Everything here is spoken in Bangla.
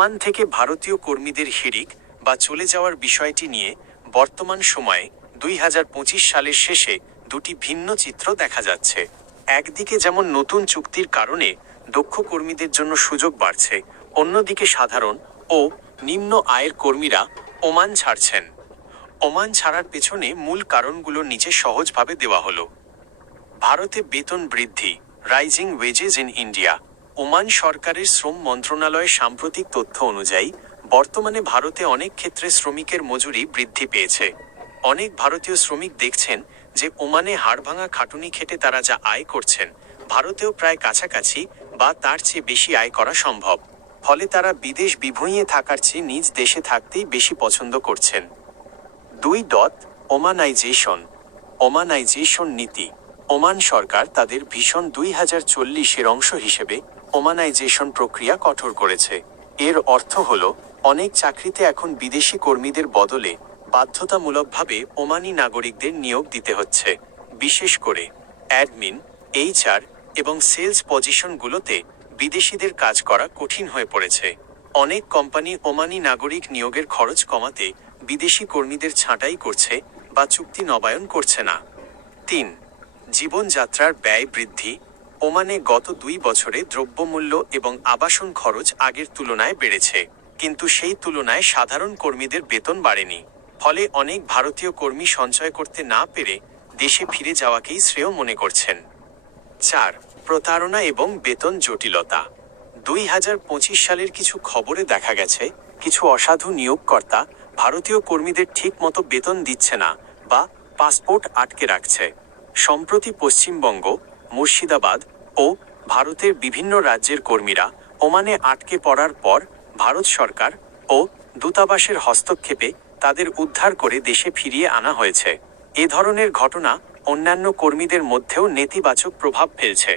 ওমান থেকে ভারতীয় কর্মীদের হিড়িক বা চলে যাওয়ার বিষয়টি নিয়ে বর্তমান সময়ে 2025 সালের শেষে দুটি ভিন্ন চিত্র দেখা যাচ্ছে। একদিকে যেমন নতুন চুক্তির কারণে দক্ষ কর্মীদের জন্য সুযোগ বাড়ছে, অন্যদিকে সাধারণ ও নিম্ন আয়ের কর্মীরা ওমান ছাড়ছেন। ওমান ছাড়ার পেছনে মূল কারণগুলো নিচে সহজভাবে দেওয়া হলো। ভারতে বেতন বৃদ্ধি, rising wages in India. Oman সরকারের শ্রম মন্ত্রণালয়ের সাম্প্রতিক তথ্য অনুযায়ী বর্তমানে ভারতে অনেক ক্ষেত্রে শ্রমিকের মজুরি বৃদ্ধি পেয়েছে। অনেক ভারতীয় শ্রমিক দেখছেন যে ওমানে হাড়ভাঙা খাটুনি খেটে তারা যা আয় করছেন, ভারতেও প্রায় কাছাকাছি বা তার চেয়ে বেশি আয় করা সম্ভব। ফলে তারা বিদেশ বিভুঁইয়ে থাকার চেয়ে নিজ দেশে থাকতেই বেশি পছন্দ করছেন। 2. ওমানাইজেশন নীতি। ওমান সরকার তাদের ভিশন 2040-এর অংশ হিসেবে ওমানাইজেশন প্রক্রিয়া কঠোর করেছে। এর অর্থ হল অনেক চাকরিতে এখন বিদেশি কর্মীদের বদলে বাধ্যতামূলকভাবে ওমানি নাগরিকদের নিয়োগ দিতে হচ্ছে। বিশেষ করে অ্যাডমিন, HR এবং সেলস পজিশনগুলোতে বিদেশিদের কাজ করা কঠিন হয়ে পড়েছে। অনেক কোম্পানি ওমানি নাগরিক নিয়োগের খরচ কমাতে বিদেশি কর্মীদের ছাঁটাই করছে বা চুক্তি নবায়ন করছে না। 3. জীবনযাত্রার ব্যয় বৃদ্ধি। ওমানে গত 2 বছরে দ্রব্যমূল্য এবং আবাসন খরচ আগের তুলনায় বেড়েছে, কিন্তু সেই তুলনায় সাধারণ কর্মীদের বেতন বাড়েনি। ফলে অনেক ভারতীয় কর্মী সঞ্চয় করতে না পেরে দেশে ফিরে যাওয়াকেই শ্রেয় মনে করছেন। 4. প্রতারণা এবং বেতন জটিলতা। 2025 সালের কিছু খবরে দেখা গেছে কিছু অসাধু নিয়োগকর্তা ভারতীয় কর্মীদের ঠিক মতো বেতন দিচ্ছে না বা পাসপোর্ট আটকে রাখছে। সম্প্রতি পশ্চিমবঙ্গ, মুর্শিদাবাদ ও ভারতের বিভিন্ন রাজ্যের কর্মীরা ওমানে আটকে পড়ার পর ভারত সরকার ও দূতাবাসের হস্তক্ষেপে তাদের উদ্ধার করে দেশে ফিরিয়ে আনা হয়েছে। এ ধরনের ঘটনা অন্যান্য কর্মীদের মধ্যেও নেতিবাচক প্রভাব ফেলছে।